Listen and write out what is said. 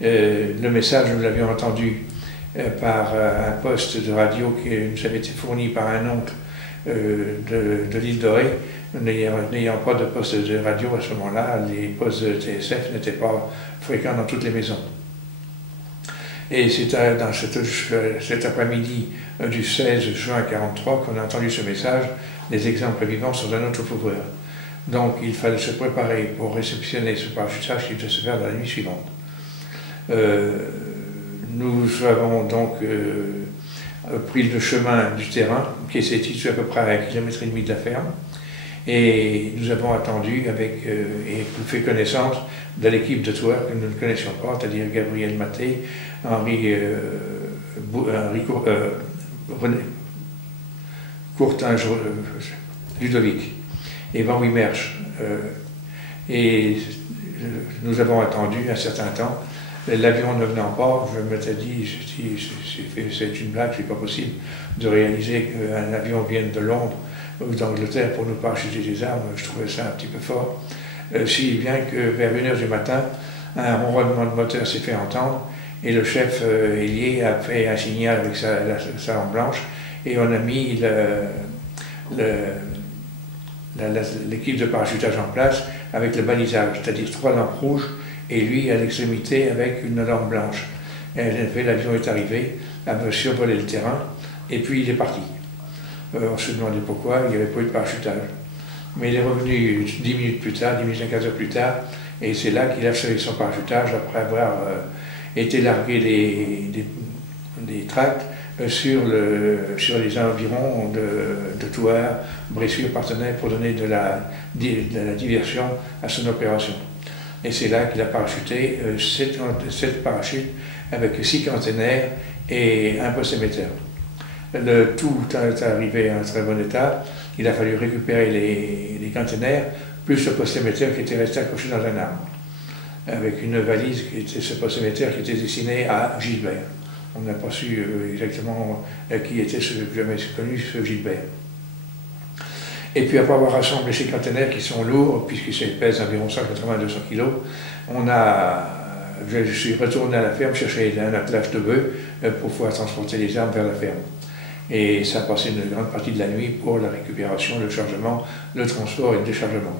Le message, nous l'avions entendu par un poste de radio qui nous avait été fourni par un oncle de l'île Dorée. N'ayant pas de poste de radio à ce moment-là, les postes de TSF n'étaient pas fréquents dans toutes les maisons. Et c'est dans cet après-midi du 16 juin 1943 qu'on a entendu ce message. Les exemples vivants sont un autre pouvoir. Donc il fallait se préparer pour réceptionner ce parachutage qui devait se faire dans la nuit suivante. Nous avons donc pris le chemin du terrain qui s'est situé à peu près à 1,5 km de la ferme. Et nous avons attendu et fait connaissance de l'équipe de tueurs que nous ne connaissions pas, c'est-à-dire Gabriel Maté, René Courtin, Ludovic et Van Wimmersch. Et nous avons attendu un certain temps. L'avion ne venant pas, je m'étais dit, c'est une blague, c'est pas possible de réaliser qu'un avion vienne de Londres ou d'Angleterre pour nous parachuter des armes. Je trouvais ça un petit peu fort. Si bien que vers 1h du matin, un ronronnement de moteur s'est fait entendre et le chef ailier a fait un signal avec sa lampe blanche et on a mis l'équipe de parachutage en place avec le balisage, c'est-à-dire 3 lampes rouges et lui à l'extrémité avec une lampe blanche. L'avion est arrivé, a survolé le terrain et puis il est parti. On se demandait pourquoi, il n'y avait pas eu de parachutage. Mais il est revenu 10 minutes plus tard, 10 minutes à 15 heures plus tard, et c'est là qu'il a fait son parachutage après avoir été largué des tracts sur les environs de Thouars, Bressuire, Parthenay, pour donner de la diversion à son opération. Et c'est là qu'il a parachuté 7 parachutes avec 6 caténaires et un poste émetteur. Le tout est arrivé en très bon état. Il a fallu récupérer les caténaires, plus le poste émetteur qui était resté accroché dans un arbre, avec une valise qui était ce poste émetteur qui était destiné à Gilbert. On n'a pas su exactement qui était jamais connu ce Gilbert. Et puis après avoir rassemblé ces caténaires qui sont lourds, puisqu'ils pèsent environ 180-200 kg, je suis retourné à la ferme chercher un attelage de bœufs pour pouvoir transporter les armes vers la ferme. Et ça a passé une grande partie de la nuit pour la récupération, le chargement, le transport et le déchargement.